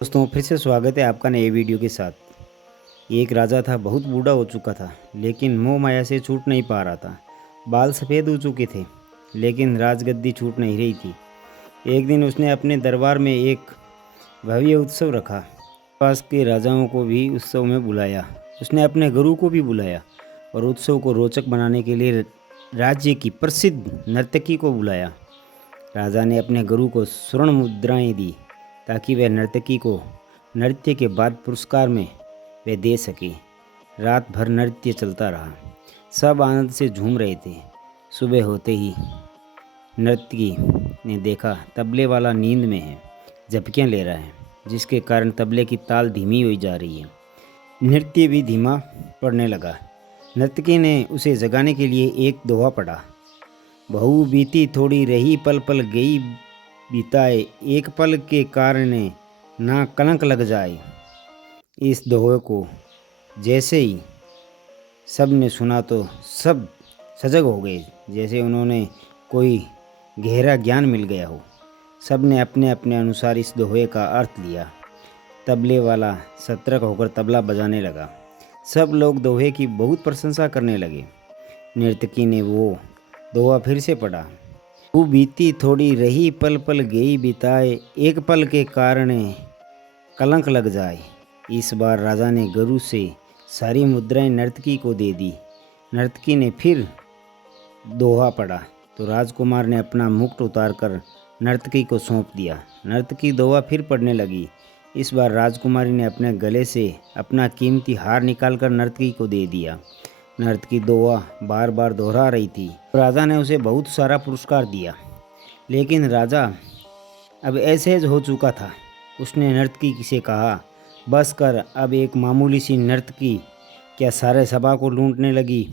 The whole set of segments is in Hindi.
दोस्तों फिर से स्वागत है आपका नए वीडियो के साथ। एक राजा था, बहुत बूढ़ा हो चुका था, लेकिन मोह माया से छूट नहीं पा रहा था। बाल सफ़ेद हो चुके थे, लेकिन राजगद्दी छूट नहीं रही थी। एक दिन उसने अपने दरबार में एक भव्य उत्सव रखा। पास के राजाओं को भी उत्सव में बुलाया। उसने अपने गुरु को भी बुलाया और उत्सव को रोचक बनाने के लिए राज्य की प्रसिद्ध नर्तकी को बुलाया। राजा ने अपने गुरु को स्वर्ण मुद्राएं दी ताकि वह नर्तकी को नृत्य के बाद पुरस्कार में वे दे सके। रात भर नृत्य चलता रहा। सब आनंद से झूम रहे थे। सुबह होते ही नर्तकी ने देखा तबले वाला नींद में है, झपकियाँ ले रहा है, जिसके कारण तबले की ताल धीमी हुई जा रही है। नृत्य भी धीमा पड़ने लगा। नर्तकी ने उसे जगाने के लिए एक दोहा पढ़ा। बहू बीती थोड़ी रही, पल पल गई बिताए, एक पल के कारण ना कलंक लग जाए। इस दोहे को जैसे ही सब ने सुना तो सब सजग हो गए, जैसे उन्होंने कोई गहरा ज्ञान मिल गया हो। सब ने अपने अपने अनुसार इस दोहे का अर्थ लिया। तबले वाला सतर्क होकर तबला बजाने लगा। सब लोग दोहे की बहुत प्रशंसा करने लगे। नर्तकी ने वो दोहा फिर से पढ़ा। वो बीती थोड़ी रही, पल पल गई बिताए, एक पल के कारण कलंक लग जाए। इस बार राजा ने गुरु से सारी मुद्राएं नर्तकी को दे दी। नर्तकी ने फिर दोहा पढ़ा तो राजकुमार ने अपना मुकुट उतारकर नर्तकी को सौंप दिया। नर्तकी दोहा फिर पढ़ने लगी। इस बार राजकुमारी ने अपने गले से अपना कीमती हार निकालकर नर्तकी को दे दिया। नर्तकी दोहा बार बार दोहरा रही थी। राजा ने उसे बहुत सारा पुरस्कार दिया, लेकिन राजा अब असहज हो चुका था। उसने नर्तकी से कहा, बस कर, अब एक मामूली सी नर्तकी क्या सारे सभा को लूटने लगी।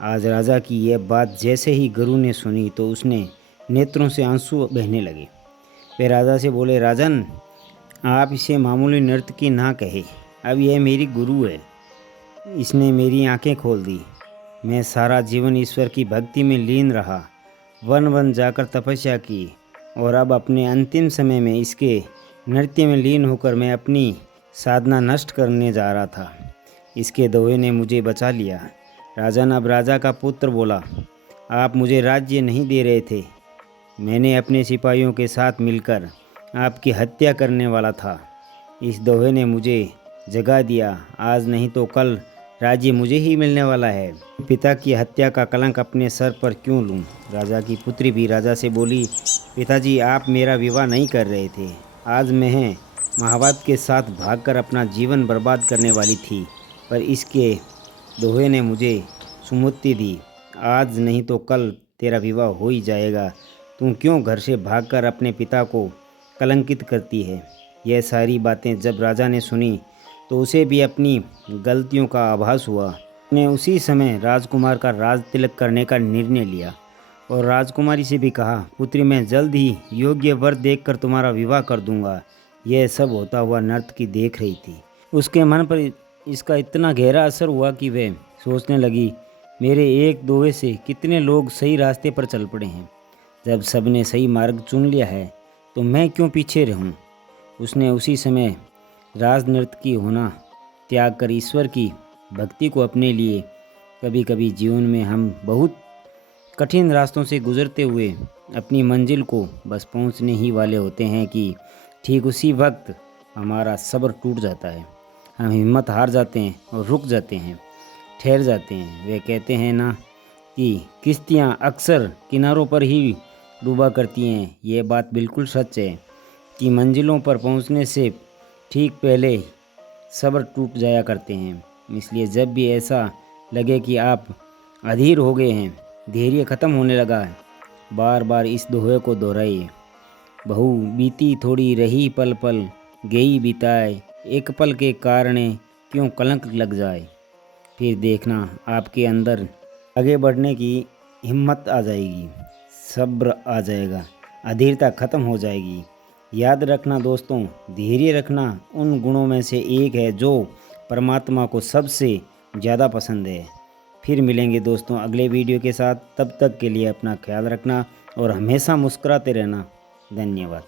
आज राजा की यह बात जैसे ही गुरु ने सुनी तो उसने नेत्रों से आंसू बहने लगे। वे राजा से बोले, राजन, आप इसे मामूली नर्तकी ना कहे, अब यह मेरी गुरु है। इसने मेरी आंखें खोल दी। मैं सारा जीवन ईश्वर की भक्ति में लीन रहा, वन वन जाकर तपस्या की, और अब अपने अंतिम समय में इसके नृत्य में लीन होकर मैं अपनी साधना नष्ट करने जा रहा था। इसके दोहे ने मुझे बचा लिया। राजन, अब राजा का पुत्र बोला, आप मुझे राज्य नहीं दे रहे थे। मैंने अपने सिपाहियों के साथ मिलकर आपकी हत्या करने वाला था। इस दोहे ने मुझे जगा दिया। आज नहीं तो कल राज्य मुझे ही मिलने वाला है। पिता की हत्या का कलंक अपने सर पर क्यों लूं? राजा की पुत्री भी राजा से बोली, पिताजी, आप मेरा विवाह नहीं कर रहे थे। आज मैं महाभारत के साथ भागकर अपना जीवन बर्बाद करने वाली थी, पर इसके दोहे ने मुझे सुमति दी। आज नहीं तो कल तेरा विवाह हो ही जाएगा। तू क्यों घर से भागकर अपने पिता को कलंकित करती है? यह सारी बातें जब राजा ने सुनी तो उसे भी अपनी गलतियों का आभास हुआ। उसने उसी समय राजकुमार का राज तिलक करने का निर्णय लिया और राजकुमारी से भी कहा, पुत्री, मैं जल्द ही योग्य वर देखकर तुम्हारा विवाह कर दूंगा। यह सब होता हुआ नर्तकी देख रही थी। उसके मन पर इसका इतना गहरा असर हुआ कि वह सोचने लगी, मेरे एक दोहे से कितने लोग सही रास्ते पर चल पड़े हैं। जब सबने सही मार्ग चुन लिया है तो मैं क्यों पीछे रहूं? उसने उसी समय राजनर्तकी होना त्याग कर ईश्वर की भक्ति को अपने लिए। कभी कभी जीवन में हम बहुत कठिन रास्तों से गुजरते हुए अपनी मंजिल को बस पहुंचने ही वाले होते हैं कि ठीक उसी वक्त हमारा सब्र टूट जाता है। हम हिम्मत हार जाते हैं और रुक जाते हैं, ठहर जाते हैं। वे कहते हैं ना कि किश्तियाँ अक्सर किनारों पर ही डूबा करती हैं। ये बात बिल्कुल सच है कि मंजिलों पर पहुंचने से ठीक पहले सब्र टूट जाया करते हैं। इसलिए जब भी ऐसा लगे कि आप अधीर हो गए हैं, धैर्य ख़त्म होने लगा है, बार बार इस दोहे को दोहराइए। बहू बीती थोड़ी रही, पल पल गई बिताए, एक पल के कारण क्यों कलंक लग जाए। फिर देखना आपके अंदर आगे बढ़ने की हिम्मत आ जाएगी, सब्र आ जाएगा, अधीरता ख़त्म हो जाएगी। याद रखना दोस्तों, धैर्य रखना उन गुणों में से एक है जो परमात्मा को सबसे ज़्यादा पसंद है। फिर मिलेंगे दोस्तों अगले वीडियो के साथ। तब तक के लिए अपना ख्याल रखना और हमेशा मुस्कुराते रहना। धन्यवाद।